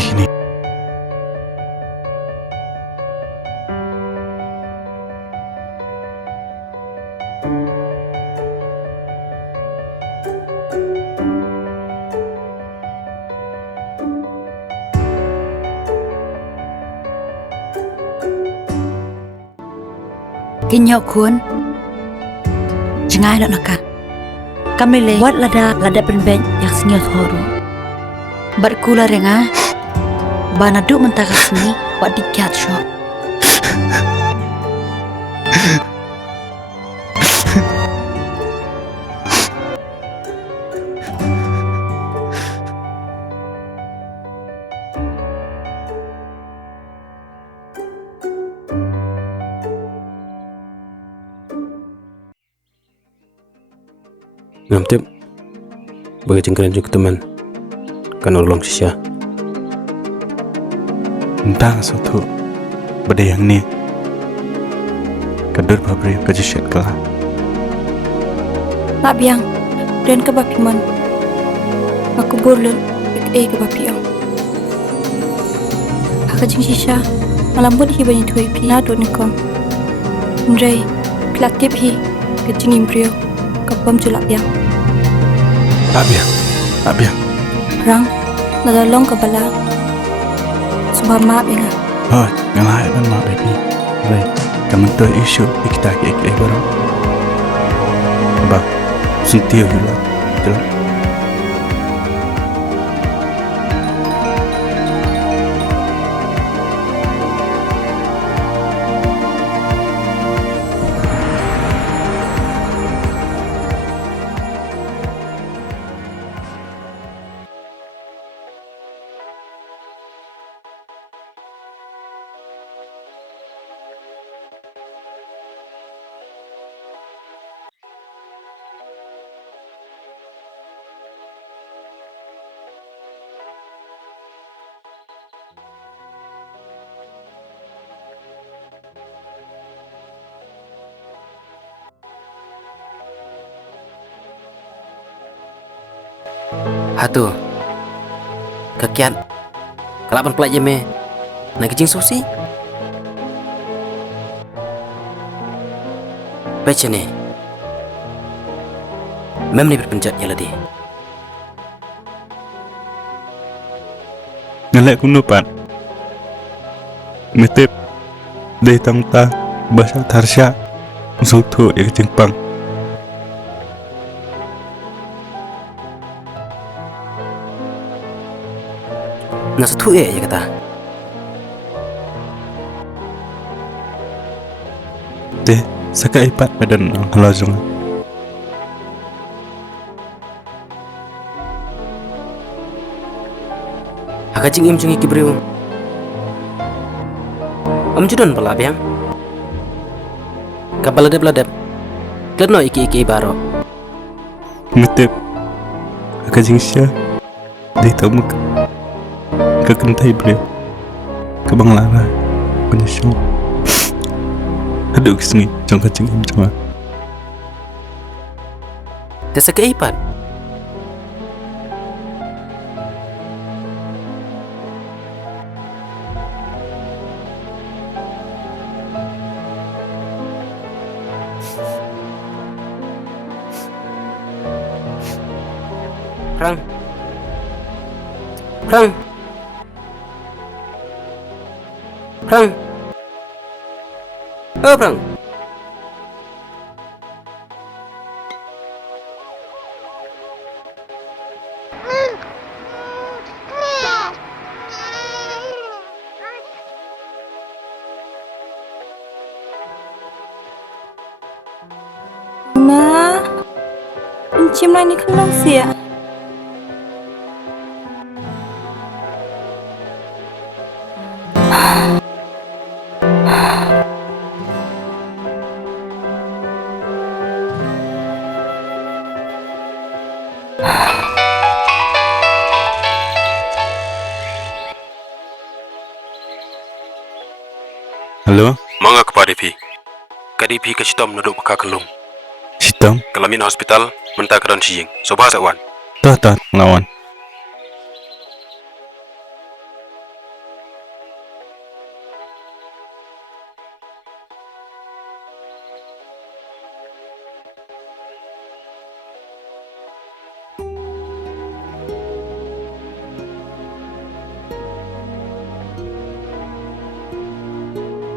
ini. Kinyok kun Jangan nak nak kami lewat lada penben yang senyot horu berkula renga banadu mentaka sini wak dikiat syok Ngamtip bagi cengkeran juga teman kan ulong sisya Entah suatu benda yang ni kader pabrik kajisyat kalah. Mak biang dan ke bapiman aku borlen ke bapiang aku jing sisha malam pun hi banyak tuai pi nado nikom ndrai platip hi ke jing imbrio kapam culak biang Abiang. rang nada long ke bala subah mak biang Oh, ngalai ban mak baby. Baik, kamu tu isu kita ke barang. Bah, sentia hula. Jalan. hatu kekian kelapan pelak jeme nak kecing sosi baca ni mem ni berpenjat ya ladi Ngalai kuno pan. Metep deh tangta bahasa Tarsya usul tu yang Jepang. nasa tu ya kata Deh saka ipat badan halajung. Aka jing im jungi kibriu am judon pala biang kabaladep kerno iki baro Metep akajing sia deh tamu ke kentai beliau ke bang lara penyusul. Aduh kesini jangan kacing im cuma. desa keipat Rang oh Rang Ma, encim lah ni kelang sia. Halo, manga kepada Pi kadipi ke sitom nuduk beka kelung Sitam, kelamin hospital mentah keran siying sobah sawan tah ngelawan.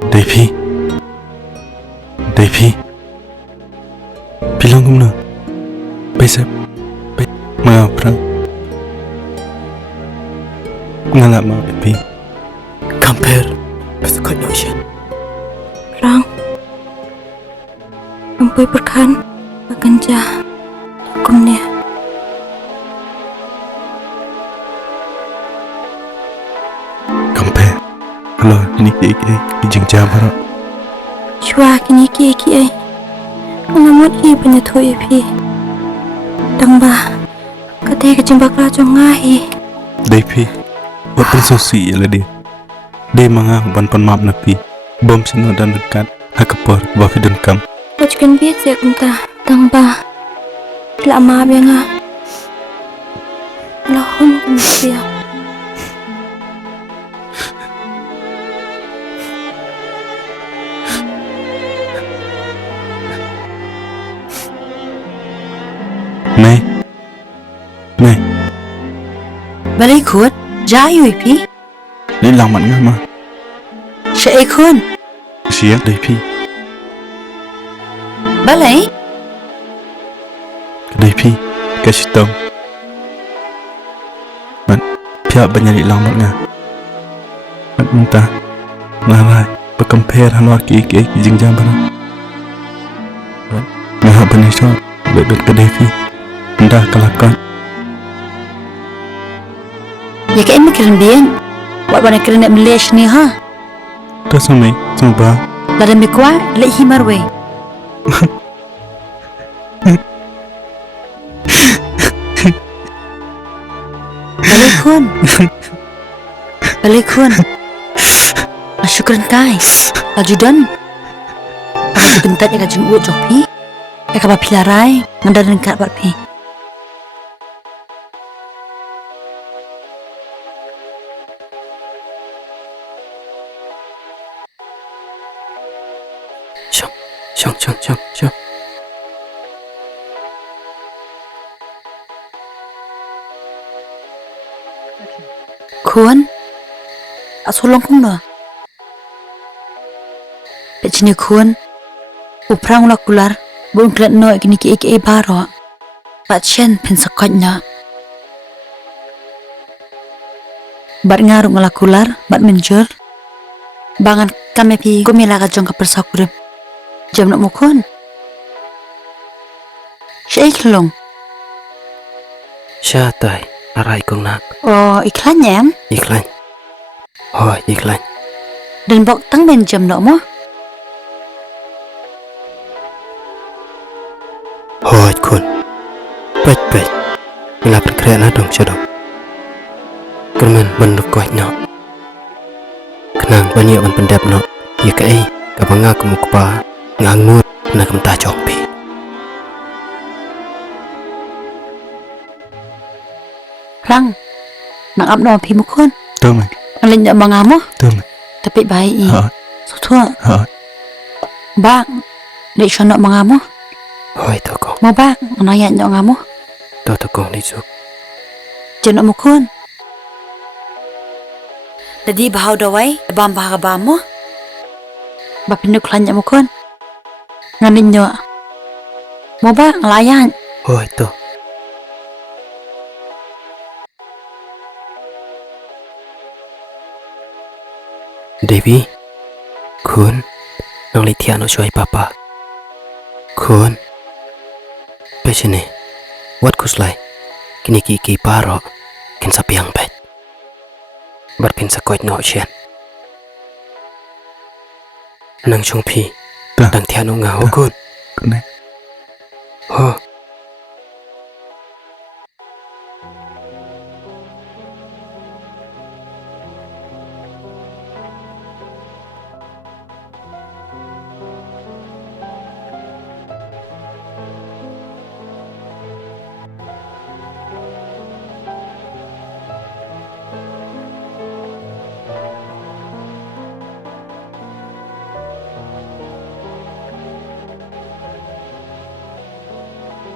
Devi, Devi, bilang kamu nak, besok, maaf perang, ngalak maaf Devi, compare, besok kau notion, Rang. Ampui berkan baganja hukumnya. compare, kalau ini kijing jabar, Chua kini ki ai. Alamot hi penyatoi pi. Dang ba. Kate ka jimbak ra jong ngai. Devi, buat pensosi ya dia, dia mangah ban maaf napi, bom seno dan dekat, hakapor, bafi dan kam. Wajkan biet ya kumta. Dang ba. Lama benga. Lahun kumsia. Này, này, Balay khun, jayo pi. lấy lòng mạnh nga mà, Siya khun. siap Devi, Balay. Devi, kasih tahu, man, pihak banyak lòng mạnh nga, man minta, ngarai, bercompare halor kijing jabar, man, ngah banyak so, bebet ke Devi, anda kelakan. Ya ka imi kirin biyan. Wat wana kirin na Malaysia ni ha. Terus sampai, coba, Lada mi kwa, le himarwe. Balay khun. Balay khun. Syukran kai. Ajudan. Apa sebentar ya kajin uot jopi. Ya ka pilarai, ngandaran kat barpi. Syong. Khun. Asolong kong no. Pechini khun. Uprang lakular. Buong klat no ikini ki baro. Patchen pensakot na. Bat ngaru ngalakular. Bat menjur. Bangan kami pi gumila ka jong kapersakurim. Jam nak mukun. Siya iklong. Siya tay, aray kong nak, Oh, iklan nyam. iklan. Hoi, iklan. Dan bok tang ben jam nak mo. Hoi kun. Baik. Ngelapan keren adong siya dong. Kerman banduk kuat no. Kenang banyak ban pendap no. Ya kai, kapanga kumukpa. Ngangut na kamta jongpi. Rang. Nang ap no pi mukun. Tahu mai, Alin jak mangamo. tahu mai, Tapi baik i. ha, Sutua. ha, Bang. Dek siya nak mangamo. Hoi toko, Mau bang. Naya nak ngamo. to toko ni su. Jam nak mukun. Jadi bahau dawai. Bam bahag bamo. Bapin nuklan jak mukun. Nganin nyo. Mau bang. Layan. Hoi to. Devi, kun, nang litiano suai papa. Kun, pesine, wat kuslai, kini ki paro, kin sapiang pet. Barpin sakoit no sian. Nang chung pi, Ta. dang tiano ngao kun. này, Ho,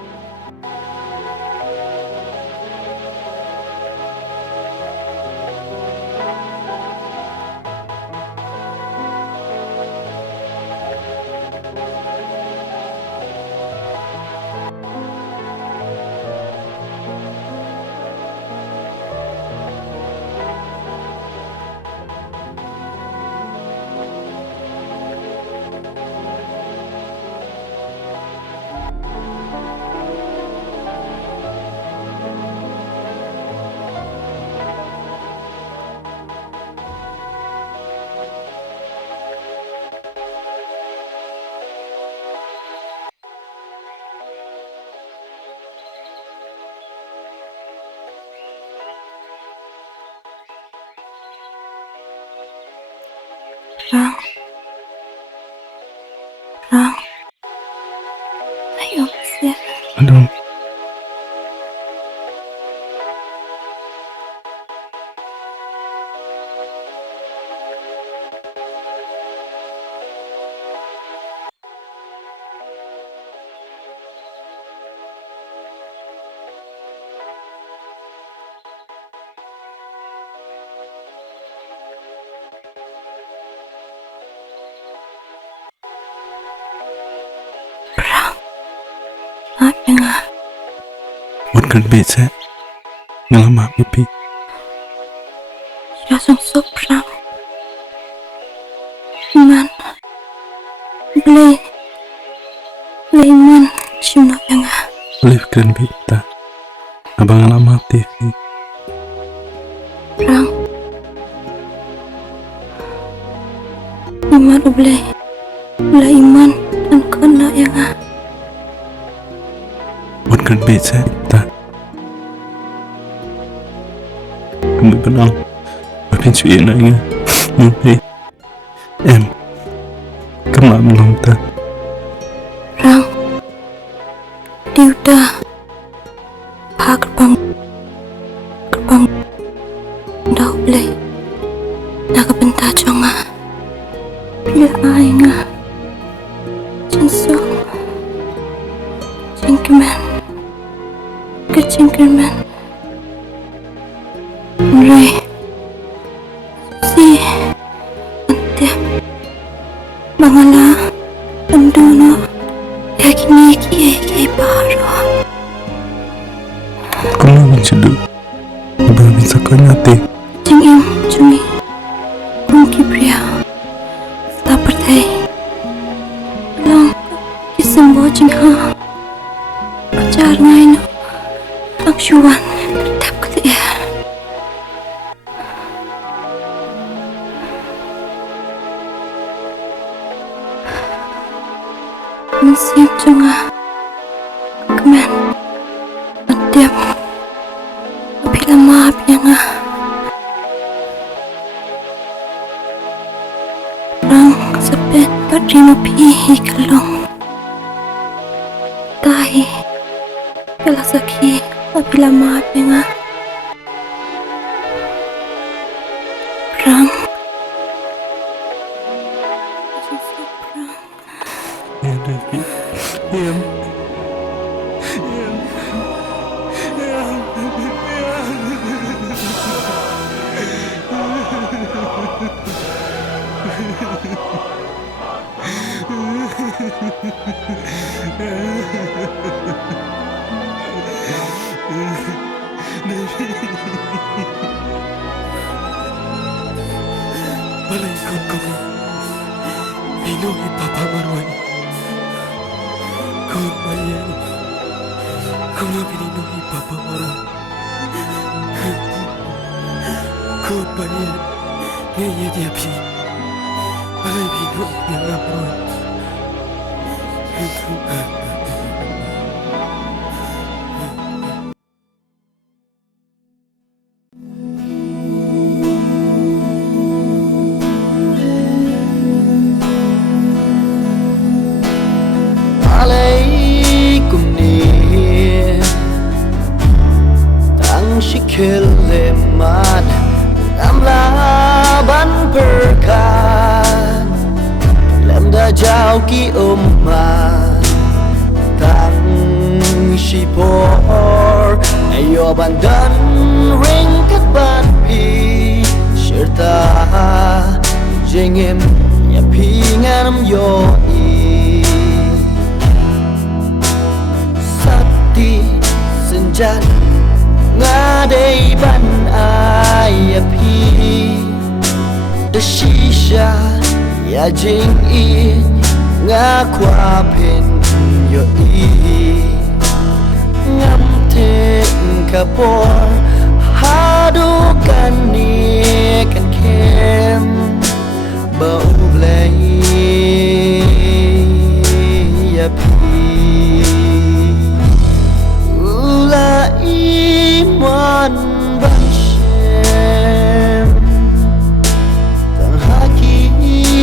Rang. Rang. Ayo sih. Aduh. Apa nga? Một cơn bị sẽ ngelama pipi. Rasang sok rang. Man. Blay man chim nak yang nga. Live cơn bị ta. Abang ngelama TV. Rang. Iman blay iman dan kena yang nga. Một cơn bị sẽ ta. Kami benang. Makin chuyện này nghe. Nhưng đi. Em. Kamu lòng ta. Rang. Diuda. Gerbang daw blay. Nakabenta nga. Bila ay nga. Jinsong. Jingkiman. Kejingkiman. Ray. Si. Antiap. Bangala. Panduno. Yakini paro. Kamu mencedu. Abang bisa kanyati. Jing im jungi. Mungki pria. Tapertai. Long. Kisembo jing ha. Pacar ngai no. Ang syuan. Tap ketia. Mensiap junga. Kemen. Antiap. Bila maaf yang nga. Rang sepet terima pihi kalong. Tahi. Bila sakit. Bila maaf yang nga. Rang. Ya, Devi. Ya. Balay kon Pinoy Papa Marwan. Kon Mariano. Kon Pinoy Papa Marwan. Kon Mariano. Ngayon dia pi. Balay Pinoy Marwan. Kelemat Amla ban perkan Lem da jauh ki umat Tang shipor Ayo bandan ring kat ban pi Serta jengem ya pinganam yo i Sakti senjat ngadai ban ayapi the shisha ya jing i ngakwa pen yo i ngam te kapor hadu kan ni kan kem bau blai ya pi ula iman banshem tang haki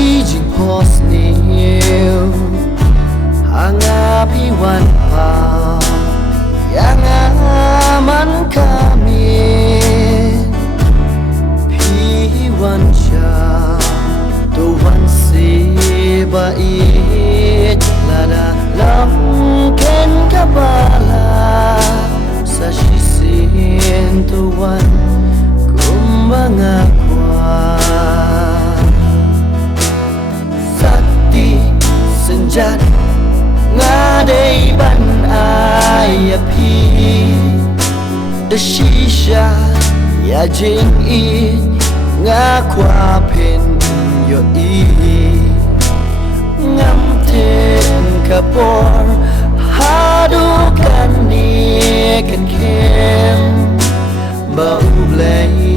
it lada lam ken kabala sa shisin tuwan kumbaga kwa sakti senjat ngadai ban ayapi the shisha ya jing i ngakwa pen yo i ngam ten kapor hadu kan ni kan kem bau blai